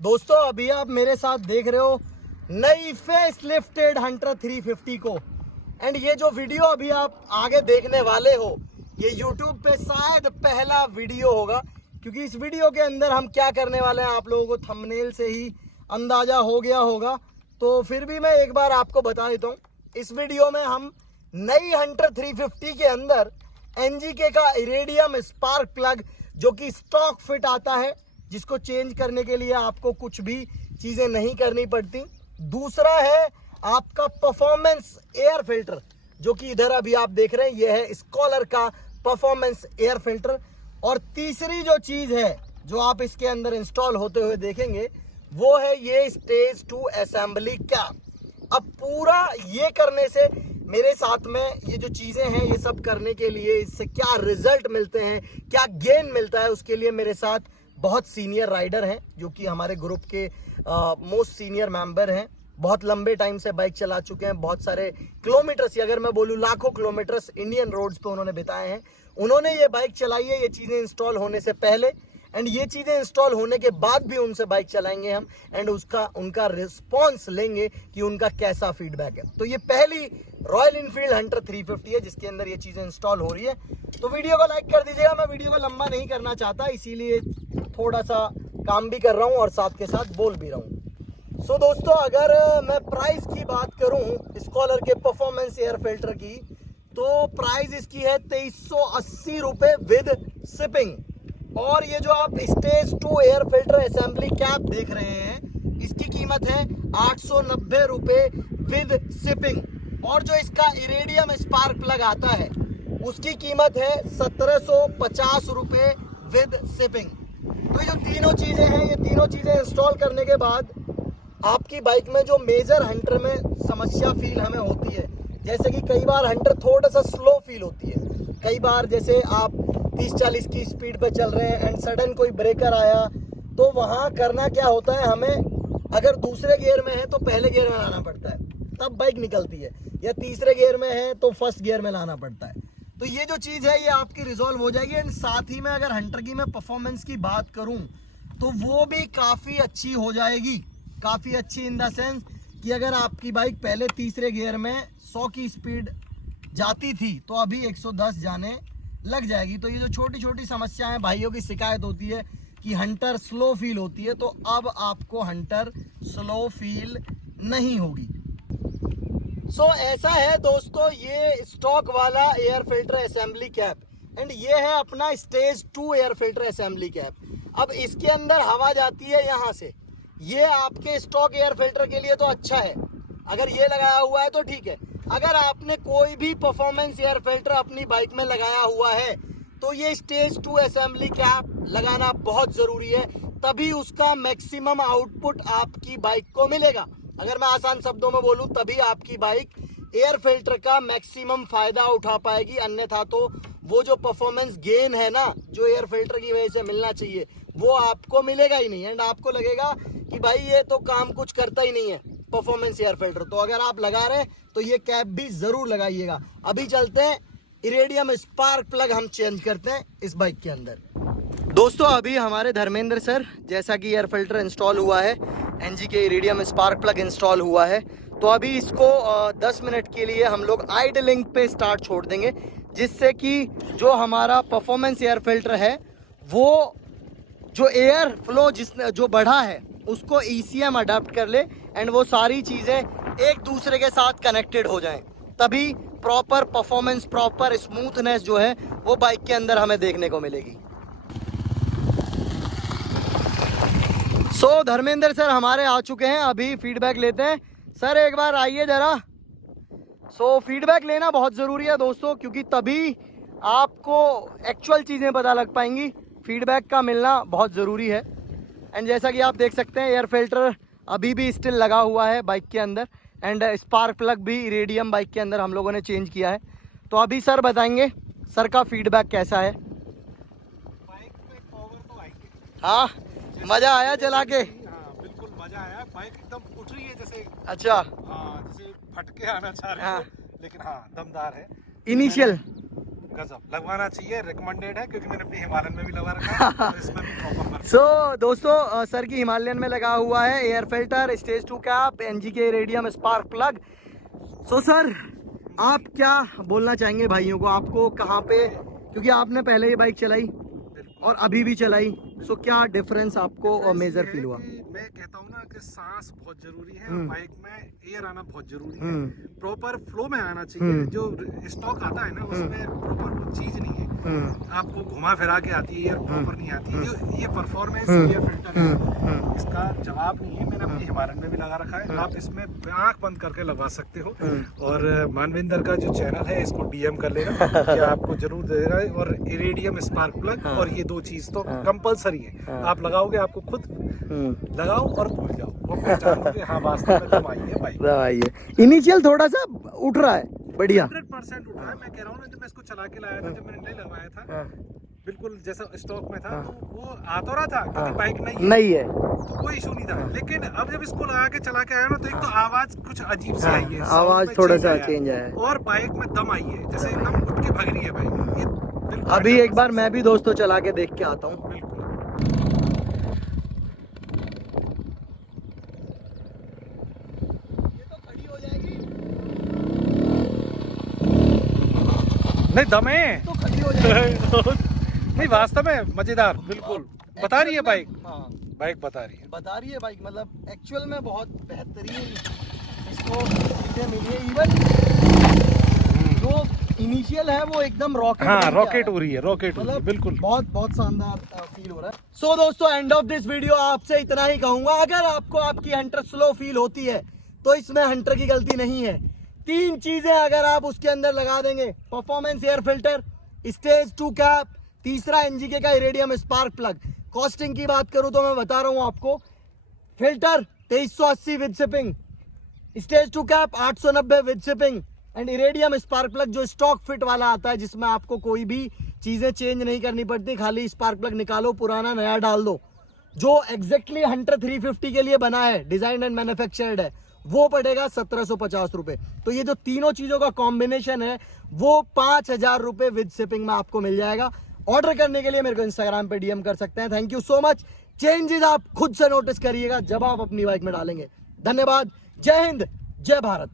दोस्तों अभी आप मेरे साथ देख रहे हो नई फेस लिफ्टेड हंटर 350 को। एंड ये जो वीडियो अभी आप आगे देखने वाले हो ये YouTube पे शायद पहला वीडियो होगा, क्योंकि इस वीडियो के अंदर हम क्या करने वाले हैं आप लोगों को थंबनेल से ही अंदाजा हो गया होगा। तो फिर भी मैं एक बार आपको बता देता हूँ, इस वीडियो में हम नई हंटर 350 के अंदर NGK का इरेडियम स्पार्क प्लग जो कि स्टॉक फिट आता है, जिसको चेंज करने के लिए आपको कुछ भी चीजें नहीं करनी पड़ती। दूसरा है आपका परफॉर्मेंस एयर फिल्टर, जो कि इधर अभी आप देख रहे हैं ये है स्कॉलर का परफॉर्मेंस एयर फिल्टर। और तीसरी जो चीज है जो आप इसके अंदर इंस्टॉल होते हुए देखेंगे वो है ये स्टेज 2 असेंबली कैप। अब पूरा ये करने से मेरे साथ में ये जो चीजें हैं ये सब करने के लिए इससे क्या रिजल्ट मिलते हैं, क्या गेन मिलता है, उसके लिए मेरे साथ बहुत सीनियर राइडर हैं जो कि हमारे ग्रुप के मोस्ट सीनियर मेंबर हैं। बहुत लंबे टाइम से बाइक चला चुके हैं, बहुत सारे किलोमीटर्स, अगर मैं बोलूँ लाखों किलोमीटर्स इंडियन रोड्स पे उन्होंने बिताए हैं। उन्होंने ये बाइक चलाई है ये चीज़ें इंस्टॉल होने से पहले, एंड ये चीज़ें इंस्टॉल होने के बाद भी उनसे बाइक चलाएंगे हम, एंड उनका रिस्पॉन्स लेंगे कि उनका कैसा फीडबैक है। तो ये पहली रॉयल इनफील्ड हंटर 350 है जिसके अंदर ये चीज़ें इंस्टॉल हो रही है। तो वीडियो को लाइक कर दीजिएगा। मैं वीडियो को लंबा नहीं करना चाहता, इसीलिए थोड़ा सा काम भी कर रहा हूँ और साथ के साथ बोल भी रहा हूँ। सो दोस्तों, अगर मैं प्राइस की बात करूँ स्कॉलर के परफॉर्मेंस एयर फिल्टर की, तो प्राइस इसकी है 2380 रुपये विद शिपिंग। और ये जो आप stage 2 air filter assembly cap देख रहे हैं इसकी कीमत है 890 रुपये विद शिपिंग। और जो इसका इरेडियम स्पार्क प्लग आता है उसकी कीमत है 1750 रुपये विद शिपिंग। तो ये जो तीनों चीज़ें हैं, ये तीनों चीज़ें इंस्टॉल करने के बाद आपकी बाइक में जो मेजर हंटर में समस्या फील हमें होती है, जैसे कि कई बार हंटर थोड़ा सा स्लो फील होती है, कई बार जैसे आप 30-40 की स्पीड पे चल रहे हैं एंड सडन कोई ब्रेकर आया, तो वहाँ करना क्या होता है, हमें अगर दूसरे गियर में है तो पहले गियर में लाना पड़ता है तब बाइक निकलती है, या तीसरे गियर में है तो फर्स्ट गियर में लाना पड़ता है। तो ये जो चीज़ है ये आपकी रिजॉल्व हो जाएगी। एंड साथ ही में अगर हंटर की मैं परफॉर्मेंस की बात करूं तो वो भी काफ़ी अच्छी हो जाएगी। काफ़ी अच्छी इन द सेंस कि अगर आपकी बाइक पहले तीसरे गियर में 100 की स्पीड जाती थी तो अभी 110 जाने लग जाएगी। तो ये जो छोटी छोटी समस्याएं भाइयों की शिकायत होती है कि हंटर स्लो फील होती है, तो अब आपको हंटर स्लो फील नहीं होगी। सो ऐसा है दोस्तों, ये स्टॉक वाला air filter assembly cap, and ये है अपना stage 2 air filter assembly cap. अब इसके अंदर हवा जाती है यहाँ से, ये आपके स्टॉक एयर फिल्टर के लिए तो अच्छा है, अगर ये लगाया हुआ है तो ठीक है। अगर आपने कोई भी परफॉर्मेंस एयर फिल्टर अपनी बाइक में लगाया हुआ है तो ये स्टेज 2 असेंबली कैप लगाना बहुत ज़रूरी है, तभी उसका मैक्सिमम आउटपुट आपकी बाइक को मिलेगा। अगर मैं आसान शब्दों में बोलूं तभी आपकी बाइक एयर फिल्टर का मैक्सिमम फायदा उठा पाएगी, अन्यथा तो वो जो परफॉर्मेंस गेन है ना जो एयर फिल्टर की वजह से मिलना चाहिए वो आपको मिलेगा ही नहीं, एंड आपको लगेगा कि भाई ये तो काम कुछ करता ही नहीं है परफॉर्मेंस एयर फिल्टर। तो अगर आप लगा रहे हैं तो ये कैप भी जरूर लगाइएगा। अभी चलते हैं इरेडियम स्पार्क प्लग हम चेंज करते हैं इस बाइक के अंदर। दोस्तों अभी हमारे धर्मेंद्र सर, जैसा कि एयर फिल्टर इंस्टॉल हुआ है, NGK इरेडियम स्पार्क प्लग इंस्टॉल हुआ है, तो अभी इसको 10 मिनट के लिए हम लोग आइडलिंग पे स्टार्ट छोड़ देंगे, जिससे कि जो हमारा परफॉर्मेंस एयर फिल्टर है वो जो एयर फ्लो जो बढ़ा है उसको ECM अडाप्ट कर ले एंड वो सारी चीज़ें एक दूसरे के साथ कनेक्टेड हो जाएं, तभी प्रॉपर परफॉर्मेंस, प्रॉपर स्मूथनेस जो है वो बाइक के अंदर हमें देखने को मिलेगी। सो धर्मेंद्र सर हमारे आ चुके हैं, अभी फीडबैक लेते हैं। सर एक बार आइए ज़रा। सो फीडबैक लेना बहुत ज़रूरी है दोस्तों, क्योंकि तभी आपको एक्चुअल चीज़ें पता लग पाएंगी। फीडबैक का मिलना बहुत ज़रूरी है। एंड जैसा कि आप देख सकते हैं एयर फिल्टर अभी भी स्टिल लगा हुआ है बाइक के अंदर, एंड स्पार्क प्लग भी इरेडियम बाइक के अंदर हम लोगों ने चेंज किया है। तो अभी सर बताएंगे सर का फीडबैक कैसा है। बाइक में पावर तो आई, हाँ मज़ा आया चला के? हाँ बिल्कुल मजा आया, बाइक एकदम उठ रही है जैसे, अच्छा हाँ जैसे फटके आना चाह रही हाँ। है, लेकिन हाँ दमदार है। इनिशियल गजब लगवाना चाहिए, रिकमेंडेड है, क्योंकि मैंने अपनी हिमालयन में भी लगा रखा है और इसमें भी प्रॉपर सो दोस्तों सर की हिमालयन में लगा हुआ है air filter, stage 2 cap, NGK iridium spark plug. So sir आप क्या बोलना चाहेंगे भाइयों को, आपको कहाँ पे, क्योंकि आपने पहले ये बाइक चलाई और अभी भी चलाई, सो क्या डिफरेंस आपको मेजर फील हुआ? मैं कहता हूँ ना कि सांस बहुत जरूरी है, बाइक में एयर आना बहुत जरूरी है, प्रॉपर फ्लो में आना चाहिए। जो स्टॉक आता है ना उसमें प्रॉपर वो चीज नहीं है, आपको घुमा फिरा के आती है, एयर प्रॉपर नहीं आती है। जो ये परफॉर्मेंस एयर फिल्टर है इसका जवाब नहीं है। मैंने अपनी हिमालयन में भी लगा रखा है, आप इसमें आंख बंद करके लगवा सकते हो। और मानविंदर का जो चैनल है इसको डीएम कर लेना कि आपको जरूर देगा। और इरेडियम स्पार्क प्लग और ये दो चीज तो कंपलसरी है, आप लगाओगे आपको खुद लगाओ और भूल जाओ, वो पहचानोगे हाँ वास्तव में दम आई है बाइक। इनिशियल थोड़ा सा उठ रहा है, बढ़िया 100% उठ रहा है। मैं कह रहा हूँ ना, जब मैं इसको चला के लाया था, जब मैंने नहीं लगवाया था बिल्कुल जैसा स्टॉक में था, तो वो आ तो रहा था क्योंकि बाइक नहीं है तो कोई इशू नहीं था। लेकिन अब जब इसको लगा के चला के आया ना, तो एक तो आवाज कुछ अजीब सी आई है, आवाज थोड़ा सा चेंज आया है और बाइक में दम आई है, जैसे एकदम उठ के भाग रही है बाइक। ये अभी एक बार मैं भी दोस्तों चला के देख के आता हूँ। नहीं दम है तो खड़ी हो जाएगी। नहीं वास्तव में मजेदार, बिल्कुल बता रही है बाइक, बाइक बता रही है बाइक, मतलब एक्चुअल में बहुत बेहतरीन इसको चीजें मिली है। इवन जो इनिशियल है वो एकदम रॉकेट, हाँ रॉकेट हो रही है, रॉकेट मतलब बिल्कुल बहुत शानदार फील हो रहा है। सो दोस्तों एंड ऑफ दिस वीडियो आपसे इतना ही कहूंगा, अगर आपको आपकी हंटर स्लो फील होती है तो इसमें हंटर की गलती नहीं है। 3 चीजें अगर आप उसके अंदर लगा देंगे, performance air filter, stage 2 cap, तीसरा एनजीके का इरेडियम स्पार्क प्लग। कॉस्टिंग की बात करूं तो मैं बता रहा हूं आपको, filter 2380 with shipping, stage 2 cap 890 with shipping, and iridium spark plug जो स्टॉक फिट वाला आता है, जिसमें आपको कोई भी चीजें चेंज नहीं करनी पड़ती, खाली स्पार्क प्लग निकालो, पुराना नया डाल दो। जो एग्जैक्टली हंटर 350 के लिए बना है, डिजाइन एंड मैन्युफैक्चर्ड है, वो पड़ेगा 1750 रुपए। तो ये जो तीनों चीजों का कॉम्बिनेशन है वो 5000 रुपए विद शिपिंग में आपको मिल जाएगा। ऑर्डर करने के लिए मेरे को इंस्टाग्राम पे डीएम कर सकते हैं। Thank you so much. Changes आप खुद से नोटिस करिएगा जब आप अपनी बाइक में डालेंगे। धन्यवाद। जय हिंद, जय भारत।